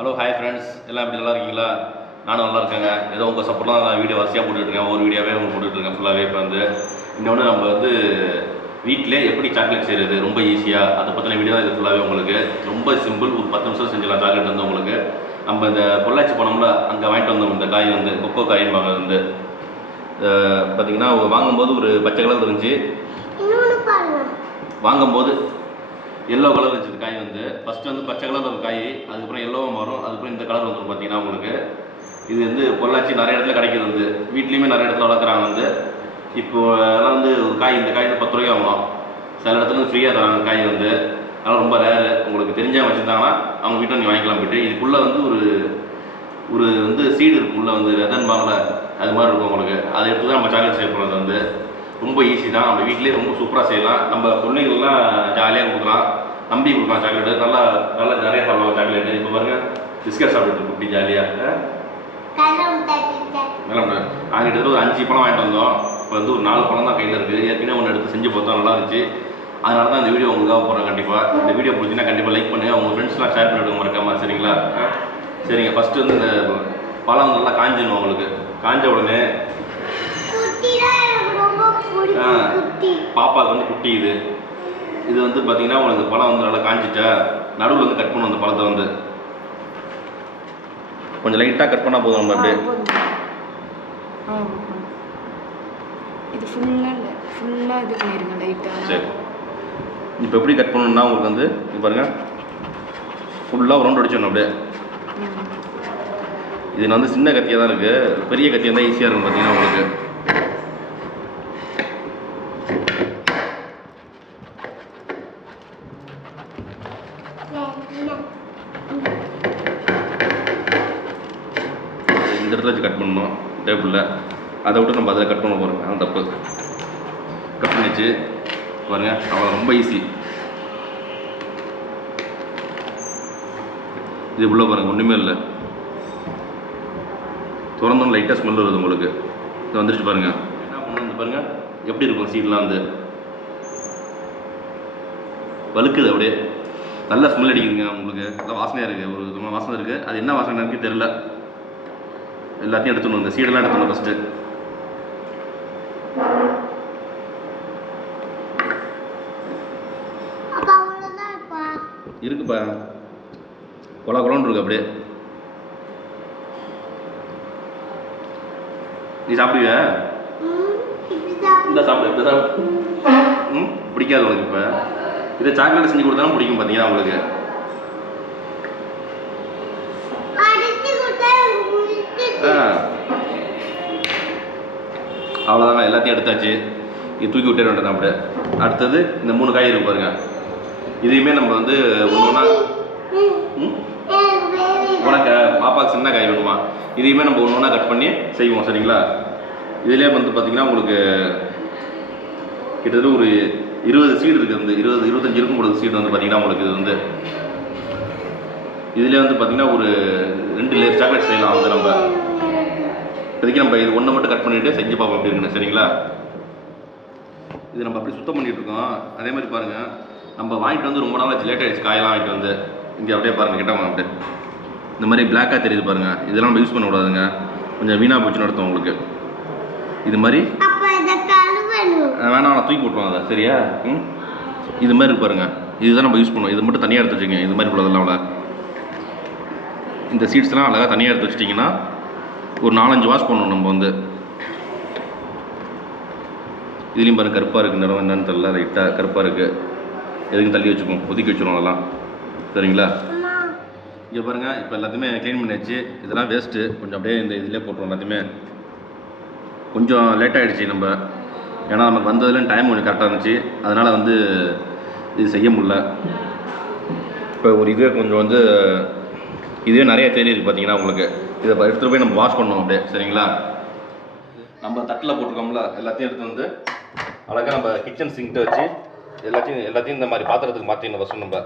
Hello hi friends எல்லாம் எப்படி நல்லா இருக்கீங்களா? நானும் நல்லா இருக்கேங்க. ஏதோ உங்கள் சப்போர்ட் தான் நான் வீடியோ வரிசையாக போட்டுட்ருக்கேன் ஒரு வீடியோவே உங்களுக்கு போட்டுட்ருக்கேன் ஃபுல்லாகவே இப்போ வந்து இன்னொன்று நம்ம வந்து வீட்டிலே எப்படி சாக்லேட் செய்கிறது ரொம்ப ஈஸியாக அதை பற்றின வீடியோ தான் இது ஃபுல்லாகவே உங்களுக்கு. ரொம்ப சிம்பிள் ஒரு பத்து நிமிஷம் செஞ்சிடலாம் சாக்லேட் வந்து உங்களுக்கு. நம்ம இந்த பொள்ளாச்சி போனோம்ல அங்கே வாங்கிட்டு வந்தோம் இந்த காய் வந்து கொக்கோ காயின்பாங்க வந்து. பார்த்தீங்கன்னா வாங்கும்போது ஒரு பச்சை கலர் இருந்துச்சு. வாங்கும்போது எல்லோ கலர் இருந்துச்சு காய் வந்து ஃபர்ஸ்ட் வந்து பச்சை கலர் ஒரு காய் அதுக்கப்புறம் எல்லோவும் மாறும் அதுக்கப்புறம் இந்த கலர் வந்துடும் பார்த்தீங்கன்னா உங்களுக்கு. இது வந்து பொள்ளாச்சி நிறைய இடத்துல கிடைக்கிது வந்து. வீட்லேயுமே நிறைய இடத்துல வளர்க்குறாங்க வந்து. இப்போ அதெல்லாம் வந்து ஒரு காய் இந்த காய் வந்து பத்து ரூபாய்க்கு வாங்கலாம். சில இடத்துல ஃப்ரீயாக தராங்க காய் வந்து. அதெல்லாம் ரொம்ப ரேரு உங்களுக்கு தெரிஞ்சவங்க வச்சுருந்தாங்கன்னா அவங்க வீட்டில் நீங்கள் வாங்கிக்கலாம் போயிட்டு. இதுக்குள்ளே வந்து ஒரு ஒரு வந்து சீடு இருக்கும் உள்ளே வந்து ரெதன் பாங்கில் அது மாதிரி இருக்கும் உங்களுக்கு. அதை எடுத்து தான் நம்ம சாக்லேட் செய்ய போகிறது வந்து. ரொம்ப ஈஸி தான். நம்ம வீட்டிலேயே ரொம்ப சூப்பராக செய்யலாம். நம்ம பிள்ளைங்கள்லாம் ஜாலியாக கொடுக்கலாம். நம்பி கொடுக்கலாம் சாக்லேட்டு நல்லா நல்லா நிறைய சாப்பிடலாம் சாக்லேட்டு இப்போ பாருங்க பிஸ்கட் சாப்பிட்டு குட்டி ஜாலியாக நாங்கள் ஒரு அஞ்சு பழம் வாங்கிட்டு வந்தோம். இப்போ வந்து ஒரு நாலு பழம் தான் கையில் இருக்குது ஏற்கனவே ஒன்று எடுத்து செஞ்சு பார்த்தோம் நல்லா இருந்துச்சு. அதனால தான் இந்த வீடியோ உங்களுக்காக போகிறேன் கண்டிப்பாக இந்த வீடியோ பிடிச்சிங்கன்னா கண்டிப்பாக லைக் பண்ணுங்கள் உங்கள் ஃப்ரெண்ட்ஸ்லாம் ஷேர் பண்ணி விடுங்க மறக்காம. சரிங்களா? சரிங்க. ஃபஸ்ட்டு வந்து இந்த பழம் நல்லா காஞ்சிடணும் உங்களுக்கு. காஞ்ச உடனே குட்டி தான் எனக்கு ரொம்ப ஆ. பிடிக்கும் குட்டி பாப்பாவுக்கு வந்து குட்டி இது. இது வந்து பார்த்தீங்கன்னா உங்களுக்கு இந்த பழம் வந்து நல்லா காஞ்சிட்டா நடுவில் வந்து கட் பண்ணணும் அந்த பழத்தை வந்து. கொஞ்சம் லைட்டாக கட் பண்ணால் போதும் நம்ம அப்படியே. இது ஃபுல்லாக இல்லை. ஃபுல்லாக இது பண்ணிடுங்க லைட்டாக சரி. இப்போ எப்படி கட் பண்ணணும்னா உங்களுக்கு வந்து இது பாருங்க. ஃபுல்லாக ரவுண்ட் அடிச்சிடணும் அப்படியே. இது வந்து சின்ன கத்தியாக தான் இருக்குது பெரிய கத்தியாக இருந்தால் ஈஸியாக இருக்கும் பார்த்தீங்கன்னா உங்களுக்கு இந்த இடத்துல வச்சு கட் பண்ணணும் டேபிளில் அதை விட்டு நம்ம அதில் கட் பண்ண போகிறோம் அதான் தப்பு. கட் பண்ணிச்சு பாருங்க அவ்வளோ ரொம்ப ஈஸி இது உள்ளே பாருங்க ஒன்றுமே இல்லை. திறந்தோன்னு லைட்டாக ஸ்மெல் வருது உங்களுக்கு. இது வந்துருச்சு பாருங்க. என்ன பண்ணணும் இந்த பாருங்க? எப்படி இருக்கும் சீட்லாம் வந்து? வழுக்குது அப்படியே. நல்ல ஸ்மெல் அடிக்குதுங்க உங்களுக்கு. நல்லா வாசனையாக இருக்குது ஒரு விதமான வாசனை இருக்குது அது என்ன வாசனைன்னு தெரியல. எல்லாத்தையும் எடுத்துடணும் இந்த சீடெல்லாம் எடுத்துடணும் ஃபஸ்ட்டு இருக்குப்பா. கொலா கொலன்னு இருக்கு அப்படியே. நீ சாப்பிடுவியா? இந்த சாப்பிடு ம் பிடிக்காது உனக்கு இப்போ. இதை சாக்லேட் செஞ்சு கொடுத்தாலும் பிடிக்கும் பார்த்தீங்கன்னா உங்களுக்கு? அவ்வளோதாங்க எல்லாத்தையும் எடுத்தாச்சு. இது தூக்கி விட்டே வேண்டாம் அப்படியே. அடுத்தது இந்த மூணு காய் இருக்கு பாருங்க. இதையுமே நம்ம வந்து ஒன்று ஒன்றா உனக்கு பாப்பாவுக்கு சின்ன காய் வேணுமா? இதையுமே நம்ம ஒன்று ஒன்றா கட் பண்ணி செய்வோம் சரிங்களா? இதுலேயே வந்து பார்த்தீங்கன்னா உங்களுக்கு கிட்டத்தட்ட ஒரு இருபது சீடு இருக்குது வந்து இருபது இருபத்தஞ்சு இருக்கும் பொழுது சீடு வந்து பார்த்தீங்கன்னா உங்களுக்கு இது வந்து. இதுலேயே வந்து பார்த்திங்கன்னா ஒரு ரெண்டு லேயர் சாக்லேட் செய்யலாம் வந்து நம்ம இப்போதைக்கு நம்ம இது ஒன்றை மட்டும் கட் பண்ணிவிட்டு செஞ்சு பார்ப்போம் எப்படி இருக்குன்னு. சரிங்களா? இது நம்ம அப்படி சுத்தம் பண்ணிட்டு இருக்கோம். அதே மாதிரி பாருங்கள் நம்ம வாங்கிட்டு வந்து ரொம்ப நாளாச்சு லேட் ஆகிடுச்சு காயெல்லாம் வாங்கிட்டு வந்து. இங்கே அப்படியே பாருங்கள் கிட்ட வாங்க அப்படியே. இந்த மாதிரி பிளாக்காக தெரியுது பாருங்கள் இதெல்லாம் நம்ம யூஸ் பண்ணக்கூடாதுங்க. கொஞ்சம் வீணாக போச்சுன்னு நடத்தும் உங்களுக்கு. இது மாதிரி வேணாம் நான் தூக்கி போட்டுருவோம் அதை. சரியா? ம்? இது மாதிரி பாருங்க. இதுதான் நம்ம யூஸ் பண்ணுவோம் இது மட்டும் தனியாக எடுத்து வச்சுக்கோங்க. இது மாதிரி உள்ளதெல்லாம் அவ்வளோ இந்த சீட்ஸ்லாம் அழகாக தனியாக எடுத்து வச்சிட்டிங்கன்னா ஒரு நாலஞ்சு வாஷ் பண்ணணும் நம்ம வந்து. இதுலேயும் பாருங்க கருப்பாக இருக்குது நிறம் என்னன்னு தெரியல. ரைட்டாக கருப்பாக இருக்குது எதுக்கும் தள்ளி வச்சுப்போம்? ஒதுக்கி வச்சுருவோம் அதெல்லாம். சரிங்களா? இங்கே பாருங்கள் இப்போ எல்லாத்தையுமே க்ளீன் பண்ணியாச்சு. இதெல்லாம் வேஸ்ட்டு கொஞ்சம் அப்படியே இந்த இதிலே போட்டுருவோம் எல்லாத்தையுமே. கொஞ்சம் லேட் ஆகிடுச்சு நம்ம. ஏன்னா நமக்கு வந்ததுல டைம் கொஞ்சம் கரெக்டாக இருந்துச்சு. அதனால் வந்து இது செய்ய முடியல. இப்போ ஒரு இதுவே கொஞ்சம் வந்து இதுவே நிறைய தெரியுது பார்த்தீங்கன்னா உங்களுக்கு? இதை எடுத்துகிட்டு போய் நம்ம வாஷ் பண்ணோம் அப்படியே சரிங்களா? நம்ம தட்டில் போட்டிருக்கோம்ல எல்லாத்தையும் எடுத்து வந்து அழகாக நம்ம கிச்சன் சிங்க்ட்ட வச்சு எல்லாத்தையும் எல்லாத்தையும் இந்த மாதிரி பாத்திரத்துக்கு மாற்றிடணும் ஃபஸ்ட்டு நம்ம.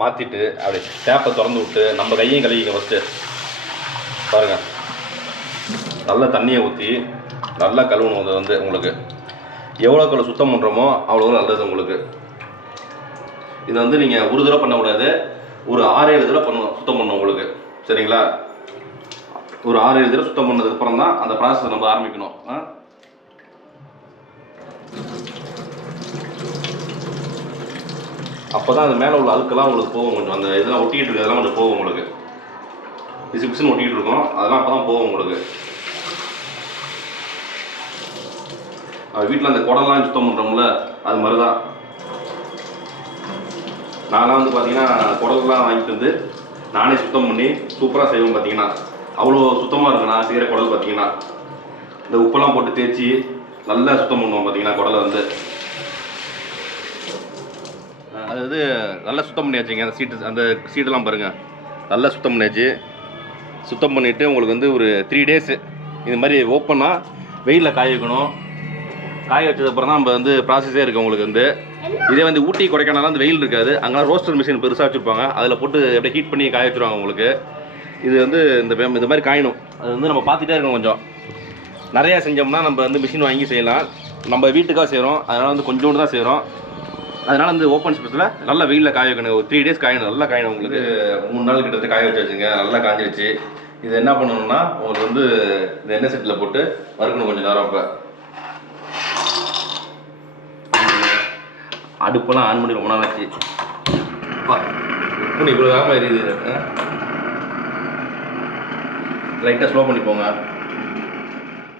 மாற்றிட்டு அப்படி டேப்பை திறந்து விட்டு நம்ம கையையும் கழுவிக்க ஃபஸ்ட்டு பாருங்கள் நல்லா தண்ணியை ஊற்றி நல்லா கழுவணும் அது வந்து உங்களுக்கு. எவ்வளோக்கு எவ்வளோ சுத்தம் பண்ணுறோமோ அவ்வளோ நல்லது உங்களுக்கு. இது வந்து நீங்கள் ஒரு தடவை பண்ணக்கூடாது. ஒரு ஆறு ஏழு தடவை பண்ணணும் சுத்தம் பண்ணணும் உங்களுக்கு. சரிங்களா? ஒரு ஆறு ஏழு தடவை சுத்தம் பண்ணதுக்கு அப்புறம் தான் அந்த ப்ராசஸ் நம்ம ஆரம்பிக்கணும். ஆ? அப்போ தான் அது மேலே உள்ள அழுக்கெல்லாம் உங்களுக்கு போகும் கொஞ்சம். அந்த இதெல்லாம் ஒட்டிக்கிட்டு இருக்கிறதெல்லாம் கொஞ்சம் போகும் உங்களுக்கு. பிசு பிசுன்னு ஒட்டிக்கிட்டு இருக்கும் அதெல்லாம் அப்போ தான் போகும் உங்களுக்கு. வீட்டில் அந்த குடம்லாம் சுத்தம் பண்ணுறோம்ல அது மாதிரி தான் நான்லாம் வந்து பார்த்தீங்கன்னா குடல்லாம் வாங்கிட்டு வந்து நானே சுத்தம் பண்ணி சூப்பராக செய்வேன் பார்த்தீங்கன்னா அவ்வளோ சுத்தமாக இருக்கும் நான் செய்கிற குடல் பார்த்தீங்கன்னா இந்த உப்பெல்லாம் போட்டு தேய்ச்சி நல்லா சுத்தம் பண்ணுவோம் பார்த்தீங்கன்னா குடலை வந்து. அதாவது நல்லா சுத்தம் பண்ணியாச்சுங்க அந்த சீட்டு அந்த சீட்டெல்லாம் பாருங்கள் நல்லா சுத்தம் பண்ணியாச்சு. சுத்தம் பண்ணிவிட்டு உங்களுக்கு வந்து ஒரு த்ரீ டேஸு இது மாதிரி ஓப்பனாக வெயிலில் காய வைக்கணும். காய வச்சதுக்கப்புறம் தான் நம்ம வந்து ப்ராசஸே இருக்குது உங்களுக்கு வந்து. இதே வந்து ஊட்டி கொடைக்கானலாம் வந்து வெயில் இருக்காது. அங்கெல்லாம் ரோஸ்டர் மிஷின் பெருசாக வச்சுருப்பாங்க. அதில் போட்டு அப்படியே ஹீட் பண்ணி காய வச்சுருவாங்க உங்களுக்கு. இது வந்து இந்த இந்த மாதிரி காயணும். அது வந்து நம்ம பார்த்துட்டே இருக்கணும் கொஞ்சம். நிறையா செஞ்சோம்னா நம்ம வந்து மிஷின் வாங்கி செய்யலாம். நம்ம வீட்டுக்காக செய்கிறோம் அதனால் வந்து கொஞ்சோண்டு தான் செய்கிறோம் அதனால் வந்து ஓப்பன் ஸ்பேஸில் நல்லா வெயிலில் காய வைக்கணும். ஒரு த்ரீ டேஸ் காயணும். நல்லா காயணும் உங்களுக்கு. மூணு நாள் கிட்டத்தட்ட காய வச்சாச்சுங்க. நல்லா காஞ்சிருச்சு. இது என்ன பண்ணணும்னா உங்களுக்கு வந்து இந்த எண்ணெய் செட்டில் போட்டு வறுக்கணும் கொஞ்சம் நேரம் இப்போ அடுப்பெல்லாம் ஆன் பண்ணி ரொம்ப நாள் ஆச்சு உப்பு இவ்வளோ வேகமாக எரியுது. லைட்டாக ஸ்லோ பண்ணி போங்க.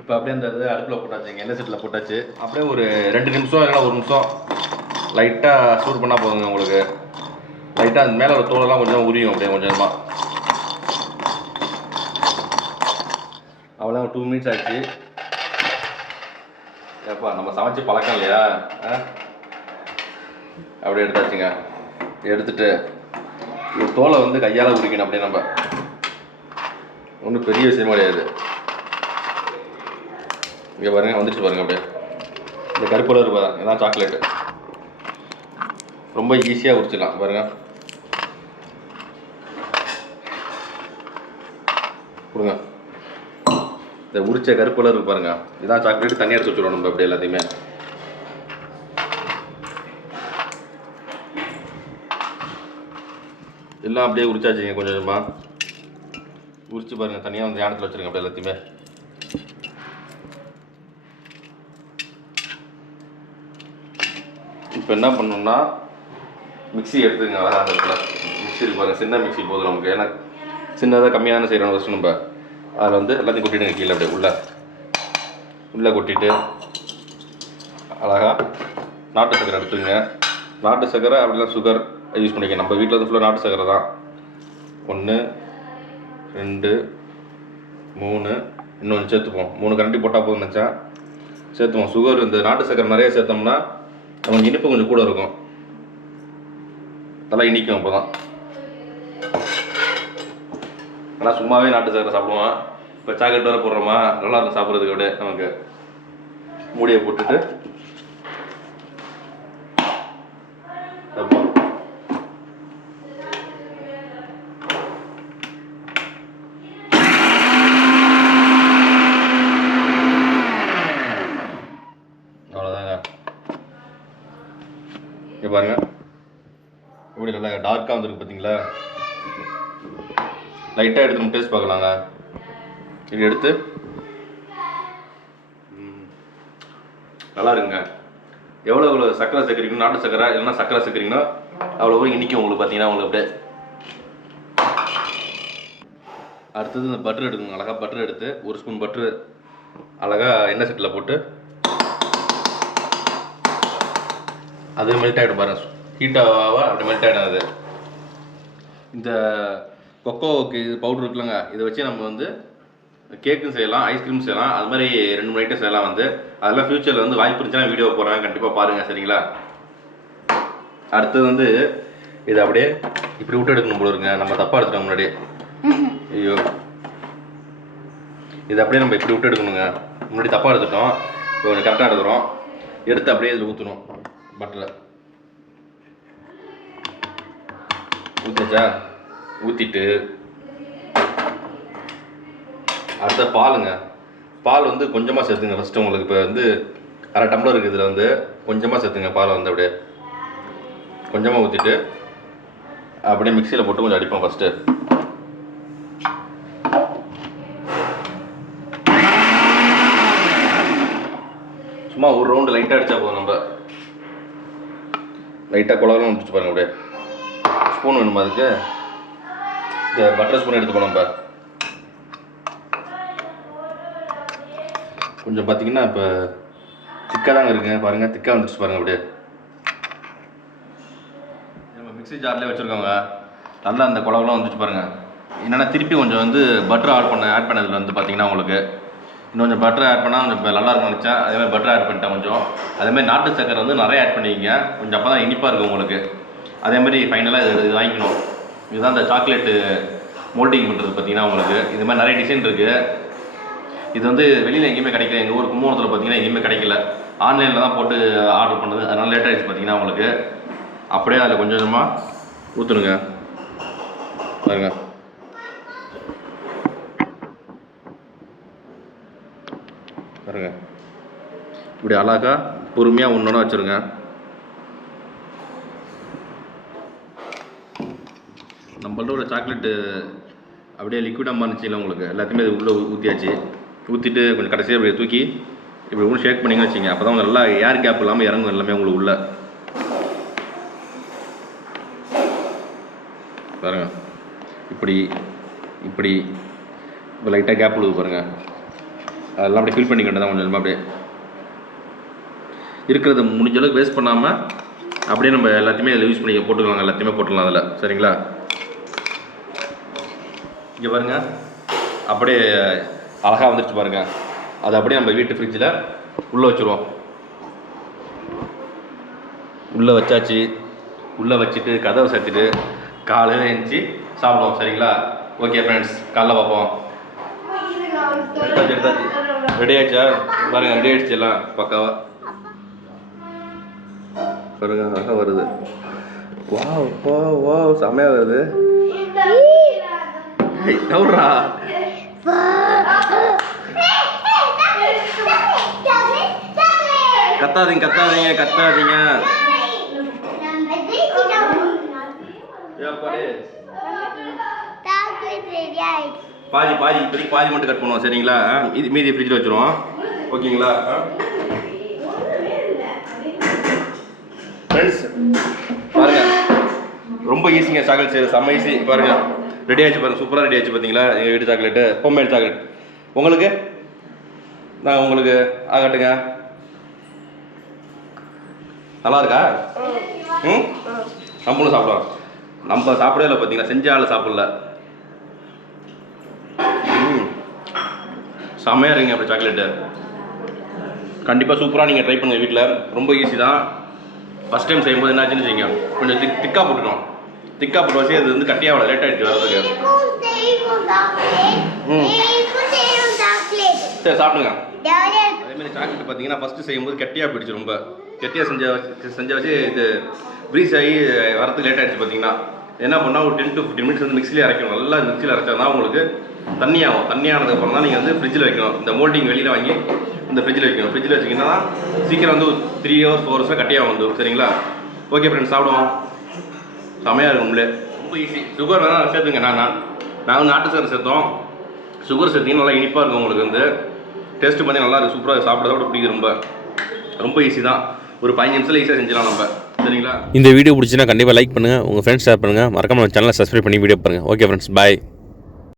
இப்போ அப்படியே அந்த இது அடுப்பில் போட்டாச்சுங்க எண்ணெய் செட்டில் போட்டாச்சு. அப்படியே ஒரு ரெண்டு நிமிஷம் இல்லைன்னா ஒரு நிமிஷம். லைட்டாக சூடு பண்ணால் போதுங்க உங்களுக்கு. லைட்டாக அந்த மேலே ஒரு தோலெல்லாம் கொஞ்சம் உரியும் அப்படியே கொஞ்சமாக அவ்வளோ டூ மினிட்ஸ் ஆச்சு. ஏப்பா நம்ம சமைச்சு பழக்கம் இல்லையா? அப்படியே எடுத்தாச்சுங்க. எடுத்துட்டு தோலை வந்து கையால் உரிக்கணும் அப்படியே நம்ம. ஒன்றும் பெரிய விஷயமா கிடையாது. இங்கே பாருங்க வந்துடுச்சு பாருங்க அப்படியே. இந்த கருப்போட இருப்பா இதான் சாக்லேட்டு ரொம்ப ஈஸியாக உரிச்சிடலாம் பாருங்க. கொடுங்க. இந்த உரிச்ச கருப்பு இருக்கு பாருங்க. இதான் சாக்லேட் தண்ணி எடுத்து வச்சுருவோம் நம்ம அப்படியே எல்லாத்தையுமே. எல்லாம் அப்படியே உரிச்சாச்சுங்க கொஞ்சம் கொஞ்சமாக உரிச்சு பாருங்கள் தனியாக வந்து யானத்தில் வச்சுருங்க அப்படியே எல்லாத்தையுமே. இப்போ என்ன பண்ணணும்னா மிக்ஸி எடுத்துங்க அழகாக இடத்துல மிக்ஸி இருக்கு சின்ன மிக்சி போதும் நமக்கு. ஏன்னா சின்னதாக கம்மியான செய்கிறோம் ஃபஸ்ட்டு நம்ம அதில் வந்து எல்லாத்தையும் கொட்டிடுங்க கீழே அப்படியே உள்ளே. உள்ளே கொட்டிட்டு அழகாக நாட்டு சக்கரை எடுத்துங்க நாட்டு சக்கரை அப்படிலாம் சுகர் யூஸ் பண்ணிக்க. நம்ம வீட்டில் வந்து ஃபுல்லாக நாட்டு சக்கரை தான். ஒன்று ரெண்டு மூணு இன்னொன்று சேர்த்துப்போம். மூணு கரண்டி போட்டால் போதும் நினச்சேன் சேர்த்துவோம் சுகர் இந்த நாட்டு சக்கரை நிறைய சேர்த்தோம்னா நமக்கு இனிப்பு கொஞ்சம் கூட இருக்கும். நல்லா இனிக்கும் அப்போ தான் ஆனால் சும்மாவே நாட்டு சக்கரை சாப்பிடுவோம். இப்போ சாக்லேட் வேறு போடுறோமா? நல்லா இருக்கும் சாப்பிட்றதுக்கு அப்படியே நமக்கு. மூடியை போட்டுட்டு அப்போ அவ்வளோதாங்க இங்கே பாருங்க எப்படி நல்லா சரிங்களா பார்த்தீங்களா லைட்டாக எடுத்து நம்ம டேஸ்ட் பார்க்கலாங்க. இது எடுத்து. ம், நல்லா இருக்குங்க. எவ்வளோ எவ்வளோ சக்கரை சேர்க்குறீங்க நாட்டு சக்கரை இல்லைன்னா சக்கரை சேர்க்குறீங்கன்னா அவ்வளோ இன்றைக்கும் உங்களுக்கு பார்த்தீங்கன்னா உங்களுக்கு அப்படியே. அடுத்தது இந்த பட்டர் எடுக்கணும் அழகாக பட்டர் எடுத்து ஒரு ஸ்பூன் பட்டர் அழகாக எண்ணெய் செட்டில் போட்டு அது மெல்ட் ஆகிடும் பாருங்க. ஹீட் ஆக அப்படி மெல்ட் ஆகிடும் அது இந்த கொக்கோ இது பவுடர் இருக்குல்லங்க. இதை வச்சு நம்ம வந்து கேக்கும் செய்யலாம் ஐஸ்கிரீம் செய்யலாம். அது மாதிரி ரெண்டு மூணு ஐட்டம் செய்யலாம் வந்து. அதெல்லாம் ஃப்யூச்சரில் வந்து வாய்ப்பு இருந்துச்சுன்னா வீடியோ போடுறேன். கண்டிப்பாக பாருங்கள் சரிங்களா? அடுத்தது வந்து இது அப்படியே இப்படி விட்டு எடுக்கணும் போல இருங்க நம்ம தப்பாக எடுத்துட்டோம் முன்னாடியே ஐயோ. இது அப்படியே நம்ம இப்படி விட்டு எடுக்கணுங்க. முன்னாடி தப்பாக எடுத்துட்டோம். இப்போ கரெக்டாக எடுக்கிறோம். எடுத்து அப்படியே இதில் ஊற்றணும் பட்டரை ஊற்றுச்சா ஊற்றிட்டு அடுத்த பாலுங்க. பால் வந்து கொஞ்சமாக சேர்த்துங்க. ஃபஸ்ட்டு உங்களுக்கு இப்போ வந்து அரை டம்ளர் இருக்குது இதில் வந்து. கொஞ்சமாக சேர்த்துங்க பால் வந்து அப்படியே. கொஞ்சமாக ஊற்றிட்டு அப்படியே மிக்சியில் போட்டு கொஞ்சம் அடிப்போம் ஃபஸ்ட்டு சும்மா ஒரு ரவுண்டு லைட்டாக அடித்தா போதும் நம்ம. லைட்டாக குழலும் முடிச்சு பாருங்கள் அப்படியே. ஸ்பூன் வேணுமா அதுக்கு? இந்த பட்டர் ஸ்பூன் எடுத்துக்கணும் நம்ம கொஞ்சம் பார்த்தீங்கன்னா இப்போ திக்காக தாங்க இருக்குங்க பாருங்கள் திக்காக வந்துருச்சு பாருங்கள் அப்படியே. நம்ம மிக்ஸி ஜார்லேயே வச்சுருக்கோங்க. நல்லா அந்த குழம்புலாம் வந்துச்சு பாருங்கள் என்னென்னா திருப்பி கொஞ்சம் வந்து பட்டர் ஆட் பண்ண ஆட் பண்ணதில் வந்து பார்த்தீங்கன்னா உங்களுக்கு இன்னும் கொஞ்சம் பட்டர் ஆட் பண்ணால் கொஞ்சம் நல்லா இருக்கும் நினச்சேன். அதேமாதிரி பட்டர் ஆட் பண்ணிட்டேன் கொஞ்சம். அதேமாதிரி நாட்டு சக்கரை வந்து நிறைய ஆட் பண்ணிக்கிங்க. கொஞ்சம் அப்போ தான் இனிப்பாக இருக்கும் உங்களுக்கு. அதே மாதிரி ஃபைனலாக இது இது வாங்கிக்கணும். இதுதான் இந்த சாக்லேட்டு மோல்டிங் பண்ணுறது பார்த்தீங்கன்னா உங்களுக்கு. இது மாதிரி நிறைய டிசைன் இருக்குது இது வந்து வெளியில் எங்கேயுமே கிடைக்கல. எங்கள் ஊர் கும்பகோணத்தில் பார்த்தீங்கன்னா எங்கேயுமே கிடைக்கல. ஆன்லைனில் தான் போட்டு ஆர்டர் பண்ணது. அதனால் லேட் ஆகிடுச்சு பார்த்தீங்கன்னா உங்களுக்கு. அப்படியே அதில் கொஞ்சம் கொஞ்சமாக ஊற்றுனுங்க பாருங்க. பாருங்க. இப்படி அழகா பொறுமையாக ஒன்று வச்சுருங்க. நம்மள்ட்ட ஒரு சாக்லேட்டு அப்படியே லிக்விடாக இருந்துச்சுல உங்களுக்கு. எல்லாத்தையுமே அது உள்ளே ஊற்றியாச்சு ஊற்றிட்டு கொஞ்சம் கடைசியாக அப்படியே தூக்கி இப்படி ஒன்று ஷேக் பண்ணிங்கன்னு வச்சிங்க அப்போ தான் நல்லா ஏர் கேப் இல்லாமல் இறங்கும் எல்லாமே உங்களுக்கு உள்ள. பாருங்க. இப்படி இப்படி இப்போ லைட்டாக கேப் விழுது பாருங்கள் அதெல்லாம் அப்படியே ஃபில் பண்ணிக்கிட்டு தான் கொஞ்சம் அப்படியே. இருக்கிறத முடிஞ்ச அளவுக்கு வேஸ்ட் பண்ணாமல் அப்படியே நம்ம எல்லாத்தையுமே அதில் யூஸ் பண்ணி போட்டுக்கலாம் எல்லாத்தையுமே போட்டுக்கலாம் அதில். சரிங்களா? இங்கே பாருங்க. அப்படியே அழகாக வந்துருச்சு பாருங்க. அது அப்படியே நம்ம வீட்டு ஃப்ரிட்ஜில் உள்ளே வச்சுருவோம். உள்ளே வச்சாச்சு. உள்ளே வச்சுட்டு கதவை சேர்த்துட்டு காலையில் எழுந்துச்சி சாப்பிடுவோம் சரிங்களா? ஓகே ஃப்ரெண்ட்ஸ் காலைல பார்ப்போம். எடுத்தாச்சு எடுத்தாச்சு. ரெடி ஆயிடுச்சா? பாருங்க ரெடி ஆயிடுச்சு எல்லாம். பக்காவா. பாருங்க அழகாக வருது. வா வா வா செம்மையாக வருது. ஏய், கத்தாதீங்க கத்தாதீங்க கத்தாதீங்க பாதி பாதி இப்போதைக்கு பாதி மட்டும் கட் பண்ணுவோம் சரிங்களா இது மீதி ஃப்ரிட்ஜில் வச்சுருவோம் ஓகேங்களா ஃப்ரெண்ட்ஸ் பாருங்க. ரொம்ப ஈஸிங்க சாக்லேட் செய்யுது செம்ம ஈஸி பாருங்க. ரெடி ஆச்சு பாருங்க சூப்பராக ரெடி ஆச்சு பார்த்தீங்களா எங்கள் வீட்டு சாக்லேட்டு பொம்மேடு சாக்லேட் உங்களுக்கு? நான் உங்களுக்கு ஆகட்டுங்க. நல்லா இருக்கா? ம்? நம்மளும் சாப்பிடுவோம் நம்ம சாப்பிடவே இல்லை பார்த்தீங்களா செஞ்ச ஆள் சாப்பிடல. ம். செம்மையாக இருக்குங்க அப்படி சாக்லேட்டு கண்டிப்பாக சூப்பராக நீங்கள் ட்ரை பண்ணுங்கள் வீட்டில் ரொம்ப ஈஸி தான். ஃபஸ்ட் டைம் செய்யும்போது என்ன ஆச்சுன்னு வச்சுங்க கொஞ்சம் திக் திக்காக போட்டுக்கணும். திக்காக போட்டு வச்சு அது வந்து கட்டியாக லேட் ஆகிடுச்சு வரதுக்கு ம். சரி சாப்பிடுங்க. அதே மாதிரி சாக்லேட் பார்த்தீங்கன்னா ஃபஸ்ட்டு செய்யும்போது கெட்டியாக போயிடுச்சு ரொம்ப. கெட்டியாக செஞ்ச வச்சு செஞ்ச வச்சு இது ப்ரீஸ் ஆகி வரதுக்கு லேட் ஆகிடுச்சு பார்த்தீங்கன்னா. என்ன பண்ணால் ஒரு டென் டு ஃபிஃப்டின் மினிட்ஸ் வந்து மிக்ஸிலே அரைக்கணும். நல்லா மிக்ஸியில் அரைச்சா தான் உங்களுக்கு தண்ணியாகும் தண்ணியானதுக்கப்புறம் தான் நீங்கள் வந்து ஃப்ரிட்ஜில் வைக்கணும். இந்த மோல்டிங் வெளியில் வாங்கி இந்த ஃப்ரிட்ஜில் வைக்கணும். ஃப்ரிட்ஜில் வச்சிங்கன்னா சீக்கிரம் வந்து த்ரீ ஹவர்ஸ் ஃபோர் ஹவர்ஸில் கட்டியாக வந்து. சரிங்களா? ஓகே ஃப்ரெண்ட்ஸ் சாப்பிடுவோம். செமையாக இருக்கும் உங்களே ரொம்ப ஈஸி சுகர் வேணால் சேர்த்துங்க. நான் நான் வந்து நாட்டு சக்கரை சேர்த்தோம். சுகர் சேர்த்திங்கன்னா நல்லா இனிப்பாக இருக்கும் உங்களுக்கு வந்து. டேஸ்ட்டு பண்ணி நல்லா இருக்கு. சூப்பராக சாப்பிட்றத விட பிடிக்கும் ரொம்ப. ரொம்ப ஈஸி தான். ஒரு பதினஞ்சு நிமிஷத்தில் ஈஸியாக செஞ்சிடலாம் நம்ம. சரிங்களா? இந்த வீடியோ பிடிச்சினா கண்டிப்பாக லைக் பண்ணுங்கள் உங்கள் ஃப்ரெண்ட்ஸ் ஷேர் பண்ணுங்கள் மறக்காம நம்ம சேனலை சப்ஸ்கிரைப் பண்ணி வீடியோ பாருங்கள் ஓகே ஃப்ரெண்ட்ஸ் பாய்